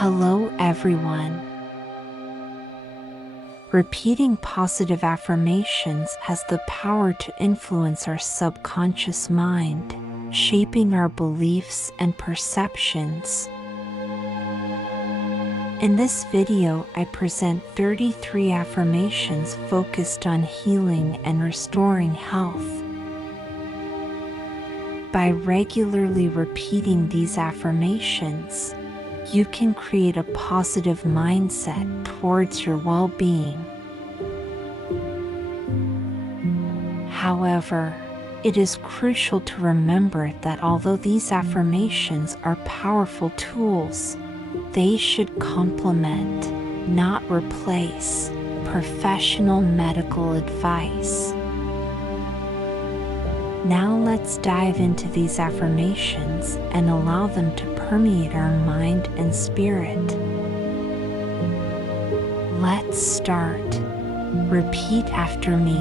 Hello, everyone. Repeating positive affirmations has the power to influence our subconscious mind, shaping our beliefs and perceptions. In this video, I present 33 affirmations focused on healing and restoring health. By regularly repeating these affirmations, you can create a positive mindset towards your well-being. However, it is crucial to remember that although these affirmations are powerful tools, they should complement, not replace, professional medical advice. Now let's dive into these affirmations and allow them to permeate our mind and spirit. Let's start. Repeat after me.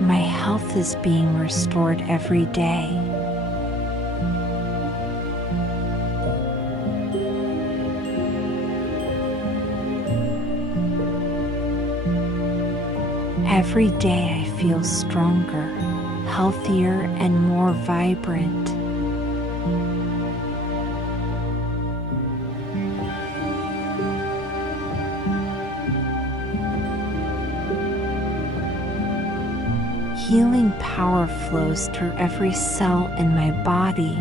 My health is being restored every day. Every day I feel stronger, healthier, and more vibrant. Healing power flows through every cell in my body.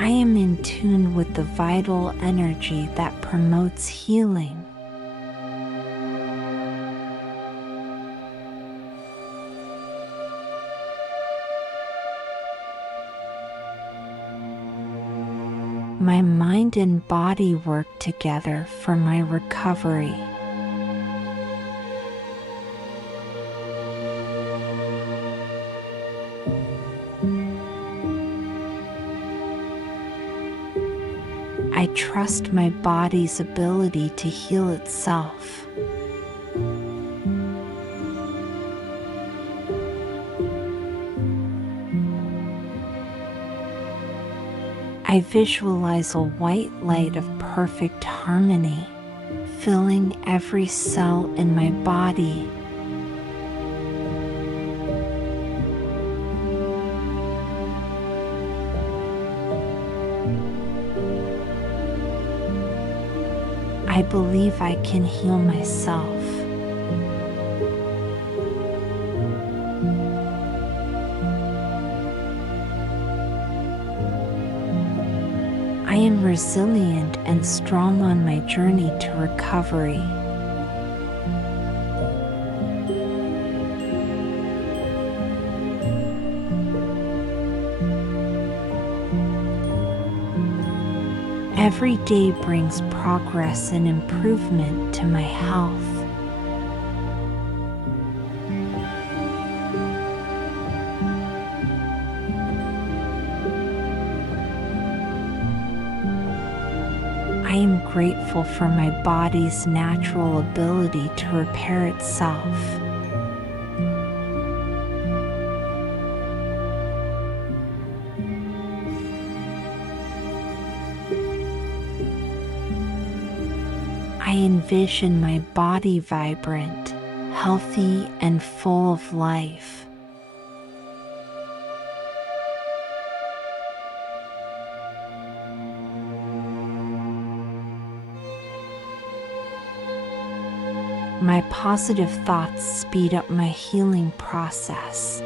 I am in tune with the vital energy that promotes healing. My mind and body work together for my recovery. I trust my body's ability to heal itself. I visualize a white light of perfect harmony, filling every cell in my body. I believe I can heal myself. I am resilient and strong on my journey to recovery. Every day brings progress and improvement to my health. I am grateful for my body's natural ability to repair itself. I envision my body vibrant, healthy, and full of life. My positive thoughts speed up my healing process.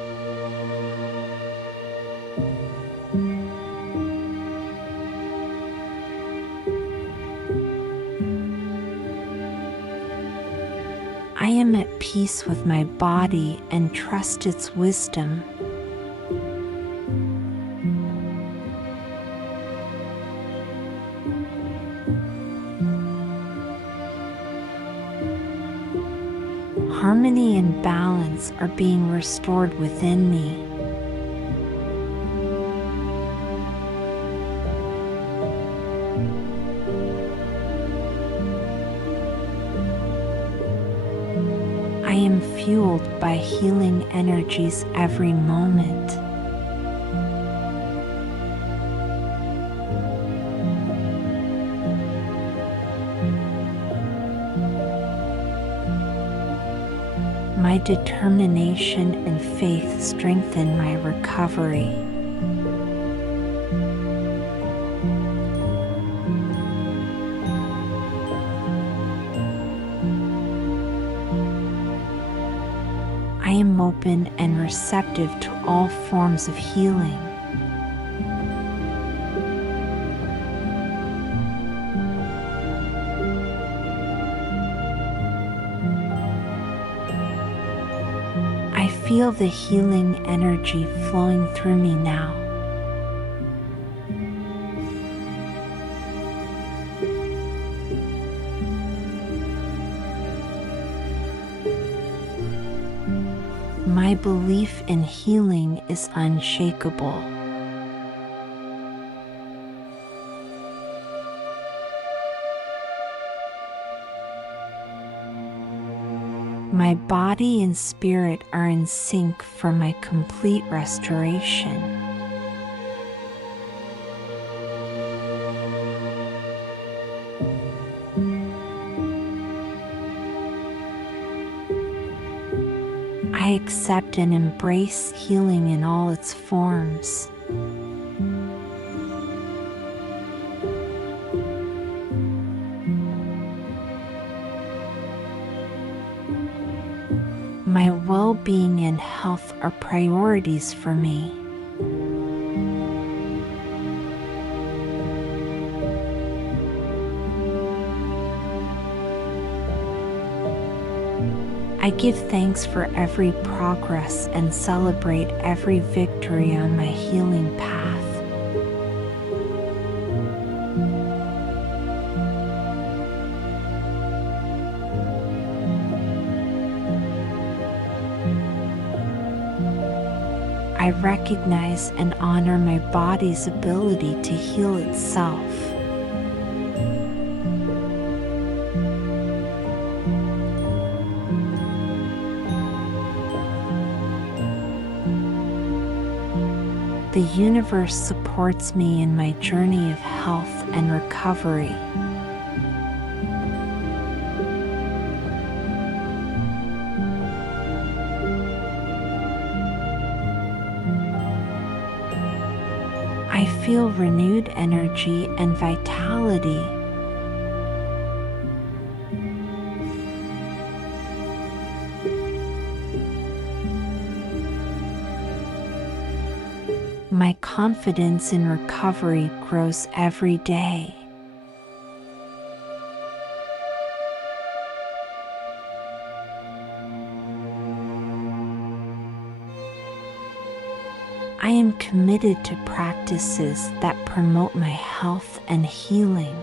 I am at peace with my body and trust its wisdom. Harmony and balance are being restored within me. I am fueled by healing energies every moment. My determination and faith strengthen my recovery. I am open and receptive to all forms of healing. I feel the healing energy flowing through me now. My belief in healing is unshakable. My body and spirit are in sync for my complete restoration. I accept and embrace healing in all its forms. My well-being and health are priorities for me. I give thanks for every progress and celebrate every victory on my healing path. I recognize and honor my body's ability to heal itself. The universe supports me in my journey of health and recovery. I feel renewed energy and vitality. My confidence in recovery grows every day. I am committed to practices that promote my health and healing.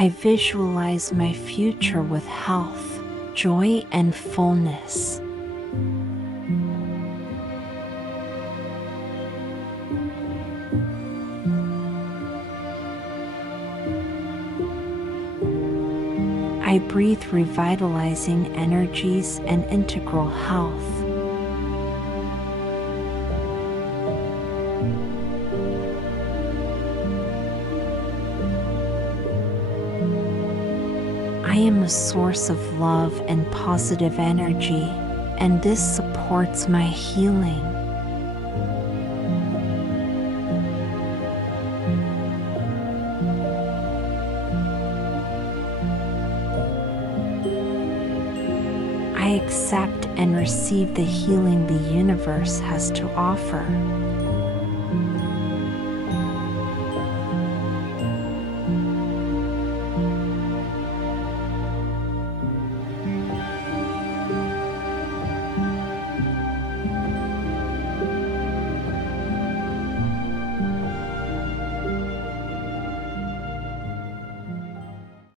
I visualize my future with health, joy, and fullness. I breathe revitalizing energies and integral health. I am a source of love and positive energy, and this supports my healing. I accept and receive the healing the universe has to offer.